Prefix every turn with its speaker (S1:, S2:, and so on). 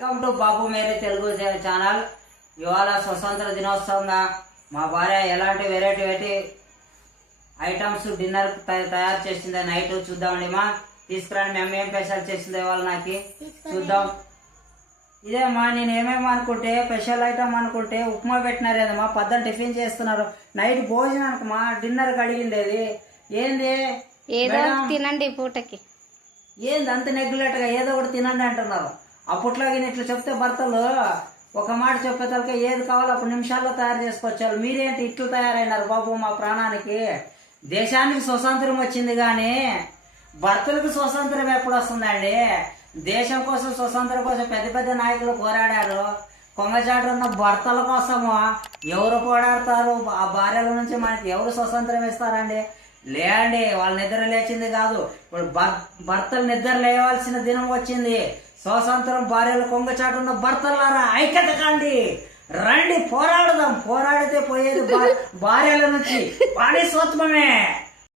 S1: Welcome to Babu మేరే Telugu channel. ఇవాళ స్వతంత్ర దినోత్సవంగా మా భార్య ఎలాంటి వెరైటీ వెరైటీ ఐటమ్స్ డిన్నర్ తయారు చేసిందో నైట్ చూద్దామండి మా. తీసుకురండి మేము ఏం స్పెషల్ చేసిందో ఇవాళ నాకు చూద్దాం. ఇదే మా నేను ఏమేమి అనుకుంటే స్పెషల్ ఐటమ్ అనుకుంటే ఉప్మా పెట్టినారేదమ్మా పొద్దున్న టిఫిన్ చేస్తున్నారు. నైట్ భోజనానికి మా డిన్నర్ అడిగిండేది ఏంది?
S2: ఏదో తినండి పూటకి.
S1: ఏంది అంత నెగ్లెట్గా ఏదో ఒకటి తినండి అంటున్నారు. అప్పట్లో ఇట్లా చెప్తే భర్తలు ఒక మాట చెప్పేతలకే ఏది కావాలో అప్పుడు నిమిషాల్లో తయారు చేసుకొచ్చారు. మీరేంటి ఇట్లు తయారైనారు బాబు మా ప్రాణానికి? దేశానికి స్వతంత్రం వచ్చింది కానీ భర్తలకు స్వతంత్రం ఎప్పుడు వస్తుందండి? దేశం కోసం స్వతంత్రం కోసం పెద్ద పెద్ద నాయకులు పోరాడారు. కొంగచాటున్న భర్తల కోసము? ఎవరు పోరాడతారు? ఆ భార్యల నుంచి మనకి ఎవరు స్వతంత్రం ఇస్తారండి? లేండి వాళ్ళ నిద్ర లేచింది కాదు. ఇప్పుడు భర్తలు నిద్ర లేవాల్సిన దినం వచ్చింది. స్వాతంత్రం భార్యలు కొంగచాటున్న భర్తలారా ఐక్యత కాండి రండి పోరాడదాం. పోరాడితే పోయేది భార్యల నుంచి. వాడి స్వత్వమే